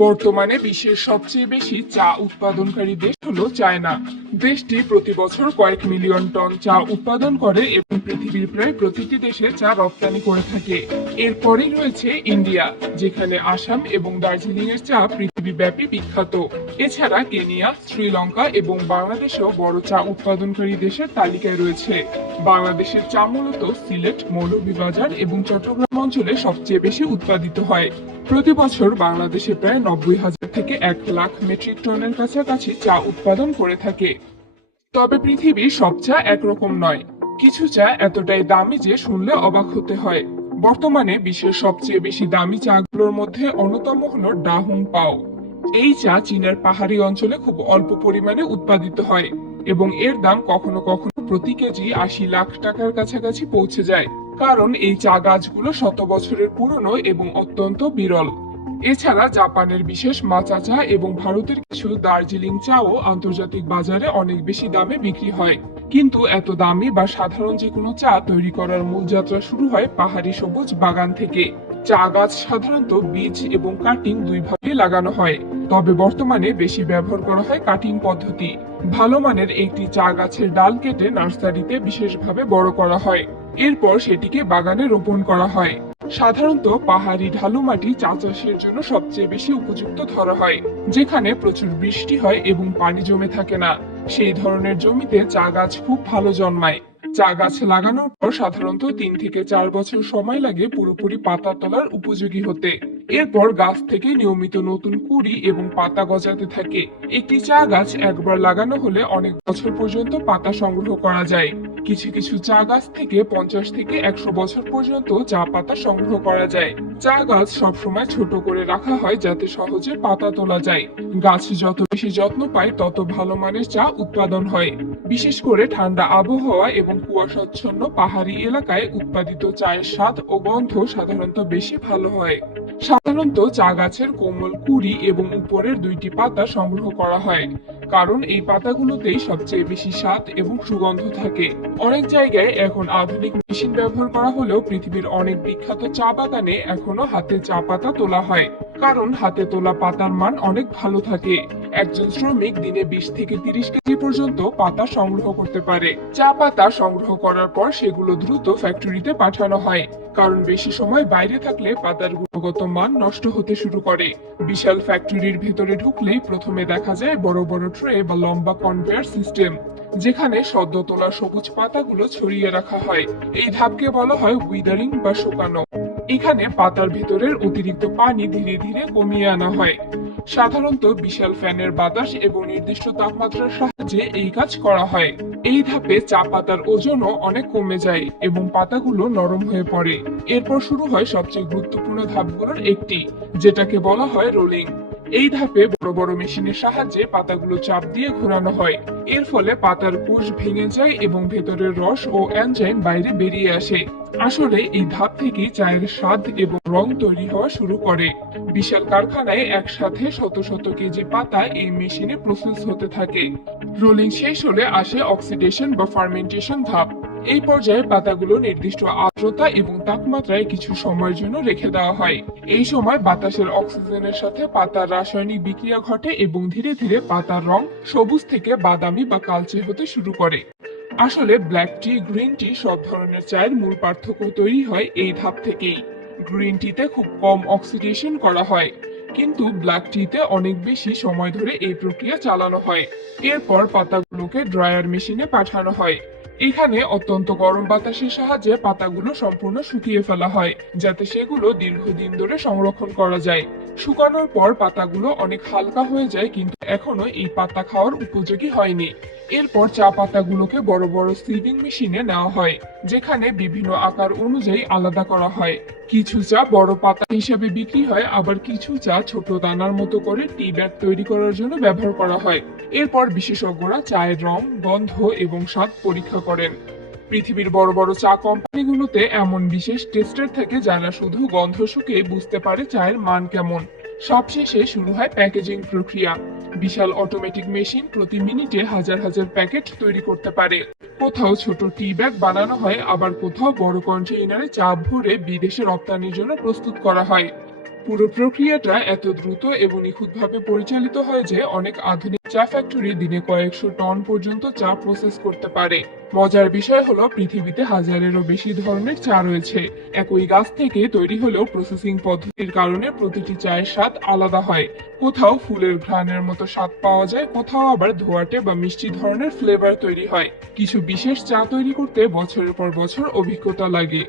বর্তমানে বিশ্বের সবচেয়ে বেশি চা উৎপাদনকারী দেশ হলো চায়না। দেশটি প্রতি বছর কয়েক মিলিয়ন টন চা উৎপাদন করে এবং পৃথিবীর প্রায় প্রতিটি দেশে চা রপ্তানি করে থাকে। এরপরেই রয়েছে ইন্ডিয়া, যেখানে আসাম এবং দার্জিলিং এর চা পৃথিবীব্যাপী বিখ্যাত। এছাড়া কেনিয়া, শ্রীলঙ্কা এবং বাংলাদেশও বড় চা উৎপাদনকারী দেশের তালিকায় রয়েছে। বাংলাদেশের চা মূলত সিলেট, মৌলভীবাজার এবং চট্টগ্রাম অঞ্চলে সবচেয়ে বেশি উৎপাদিত হয়। প্রতি বছর বাংলাদেশে প্রায় 90,000 থেকে 1 লাখ মেট্রিক টনের কাছাকাছি চা উৎপাদন করে থাকে। তবে পৃথিবীর সব চা একরকম নয়। কিছু চা এতটাই দামি যে শুনলে অবাক হতে হয়। বর্তমানে বিশ্বের সবচেয়ে বেশি দামি চাগুলোর মধ্যে অন্যতম হলো ডাহুং পাও। এই চা চীনের পাহাড়ি অঞ্চলে খুব অল্প পরিমাণে উৎপাদিত হয় এবং এর দাম কখনো কখনো প্রতি কেজি 80 লাখ টাকার কাছাকাছি পৌঁছে যায়, কারণ এই চা গাছগুলো শত বছরের পুরনো এবং অত্যন্ত বিরল। এছাড়া জাপানের বিশেষ মাচা চা এবং ভারতের কিছু দার্জিলিং চাও আন্তর্জাতিক বাজারে অনেক বেশি দামে বিক্রি হয়। কিন্তু এত দামি বা সাধারণ যে কোনো চা তৈরি করার মূল যাত্রা শুরু হয় পাহাড়ি সবুজ বাগান থেকে। চা গাছ সাধারণত বীজ এবং কাটিং দুইভাবে লাগানো হয়, তবে বর্তমানে বেশি ব্যবহার করা হয় কাটিং পদ্ধতি। ভালো মানের একটি চা গাছের ডাল কেটে নার্সারিতে বিশেষভাবে বড় করা হয়, এরপর সেটিকে বাগানে রোপণ করা হয়। সাধারণত পাহাড়ি ঢালু মাটি চা চাষের জন্য সবচেয়ে বেশি উপযুক্ত ধরা হয়, যেখানে প্রচুর বৃষ্টি হয় এবং পানি জমে থাকে না। সেই ধরনের জমিতে চা গাছ খুব ভালো জন্মায়। চা গাছ লাগানোর পর সাধারণত 3 থেকে 4 বছর সময় লাগে পুরোপুরি পাতা তোলার উপযোগী হতে। এরপর গাছ থেকে নিয়মিত নতুন কুঁড়ি এবং পাতা গজাতে থাকে। একটি চা গাছ একবার লাগানো হলে অনেক বছর পর্যন্ত পাতা সংগ্রহ করা যায়। কিছু কিছু চা গাছ থেকে 50 থেকে 100 বছর পর্যন্ত চা পাতা সংগ্রহ করা যায়। চা গাছ সবসময় ছোট করে রাখা হয় যাতে সহজে পাতা তোলা যায়। গাছ যত বেশি যত্ন পায় তত ভালো মানের চা উৎপাদন হয়। বিশেষ করে ঠান্ডা আবহাওয়া এবং কুয়াশাচ্ছন্ন পাহাড়ি এলাকায় উৎপাদিত চায়ের স্বাদ ও গন্ধ সাধারণত বেশি ভালো হয়। সাধারণত চা গাছের কোমল কুঁড়ি এবং উপরের 2টি পাতা সংগ্রহ করা হয়, কারণ এই পাতাগুলোতেই সবচেয়ে বেশি স্বাদ এবং সুগন্ধ থাকে। অনেক জায়গায় এখন আধুনিক মেশিন ব্যবহার করা হলেও পৃথিবীর অনেক বিখ্যাত চা বাগানে এখনো হাতে চা পাতা তোলা হয়, কারণ হাতে তোলা পাতার মান অনেক ভালো থাকে। একজন শ্রমিক দিনে 20 থেকে 30 কেজি পর্যন্ত পাতা সংগ্রহ করতে পারে। চা পাতা সংগ্রহ করার পর সেগুলো দ্রুত ফ্যাক্টরিতে পাঠানো হয়, কারণ বেশি সময় বাইরে থাকলে পাতার গুণগত মান নষ্ট হতে শুরু করে। বিশাল ফ্যাক্টরির ভেতরে ঢুকলেই প্রথমে দেখা যায় বড় বড় ট্রে বা লম্বা কনভেয়ার সিস্টেম, যেখানে সদ্য তোলা সবুজ পাতাগুলো ছড়িয়ে রাখা হয়। এই ধাপকে বলা হয় উইদারিং বা শুকানো। এখানে পাতার ভেতরের অতিরিক্ত পানি ধীরে ধীরে কমিয়ে আনা হয়। সাধারণত বিশাল ফ্যানের বাতাস এবং নির্দিষ্ট তাপমাত্রার সাহায্যে এই কাজ করা হয়। এই ধাপে চা পাতার ওজনও অনেক কমে যায় এবং পাতাগুলো নরম হয়ে পড়ে। এরপর শুরু হয় সবচেয়ে গুরুত্বপূর্ণ ধাপগুলোর একটি, যেটাকে বলা হয় রোলিং। এই ধাপে বড় বড় মেশিনের সাহায্যে পাতাগুলো চাপ দিয়ে ঘোরানো হয়। এর ফলে পাতার কোষ ভেঙে যায় এবং ভেতরের রস ও এনজাইম বাইরে বেরিয়ে আসে। আসলে এই ধাপ থেকেই চায়ের স্বাদ এবং রং তৈরি হওয়া শুরু করে। বিশাল কারখানায় একসাথে শত শত কেজি পাতা এই মেশিনে প্রসেস হতে থাকে। রোলিং শেষ হলে আসে অক্সিডেশন বা ফার্মেন্টেশন ধাপ। এই পর্যায়ে পাতাগুলো নির্দিষ্ট আর্দ্রতা এবং তাপমাত্রায় কিছু সময়ের জন্য রেখে দেওয়া হয়। এই সময় বাতাসের অক্সিজেনের সাথে পাতার রাসায়নিক বিক্রিয়া ঘটে এবং ধীরে ধীরে পাতার রং সবুজ থেকে বাদামি বা কালচে হতে শুরু করে। আসলে ব্ল্যাক টি, গ্রিন টি সব ধরনের চায়ের মূল পার্থক্য তৈরি হয় এই ধাপ থেকেই। গ্রিন টিতে খুব কম অক্সিডেশন করা হয়, কিন্তু ব্ল্যাক টিতে অনেক বেশি সময় ধরে এই প্রক্রিয়া চালানো হয়। এরপর পাতাগুলোকে ড্রায়ার মেশিনে পাঠানো হয়। এখানে অত্যন্ত গরম বাতাসের সাহায্যে পাতাগুলো সম্পূর্ণ শুকিয়ে ফেলা হয়, যাতে সেগুলো দীর্ঘদিন ধরে সংরক্ষণ করা যায়। শুকানোর পর পাতাগুলো অনেক হালকা হয়ে যায়, কিন্তু এখনো এই পাতা খাওয়ার উপযোগী হয়নি। এরপর চা পাতাগুলোকে বড় বড় সিভিং মেশিনে নেওয়া হয়, যেখানে বিভিন্ন আকার অনুযায়ী আলাদা করা হয়। কিছু চা বড় পাতা হিসেবে বিক্রি হয়, আবার কিছু চা ছোট দানার মতো করে টি ব্যাগ তৈরি করার জন্য ব্যবহার করা হয়। এরপর বিশেষজ্ঞরা চায়ের রং, গন্ধ এবং স্বাদ পরীক্ষা করেন। পৃথিবীর বড় বড় চা কোম্পানিগুলোতে এমন বিশেষ টেস্টার থাকে যারা শুধু গন্ধ শুকে বুঝতে পারে চায়ের মান কেমন। সবশেষে শুরু হয় প্যাকেজিং প্রক্রিয়া। বিশাল অটোমেটিক মেশিন প্রতি মিনিটে হাজার হাজার প্যাকেট তৈরি করতে পারে। কোথাও ছোট টি ব্যাগ বানানো হয়, আবার কোথাও বড় কন্টেইনারে চা ভরে বিদেশে রপ্তানির জন্য প্রস্তুত করা হয়। পুরো প্রক্রিয়াটা এত দ্রুত এবং নিখুঁতভাবে পরিচালিত হয় যে অনেক আধুনিক চা ফ্যাক্টরি দিনে কয়েকশো টন পর্যন্ত চা প্রসেস করতে পারে। মজার বিষয় হলো পৃথিবীতে হাজারেরও বেশি ধরনের চা রয়েছে। একই গাছ থেকে তৈরি হলেও প্রসেসিং পদ্ধতির কারণে প্রতিটি চায়ের স্বাদ আলাদা হয়। কোথাও ফুলের ঘ্রাণের মতো স্বাদ পাওয়া যায়, কোথাও আবার ধোঁয়াটে বা মিষ্টি ধরনের ফ্লেভার তৈরি হয়। কিছু বিশেষ চা তৈরি করতে বছরের পর বছর অভিজ্ঞতা লাগে।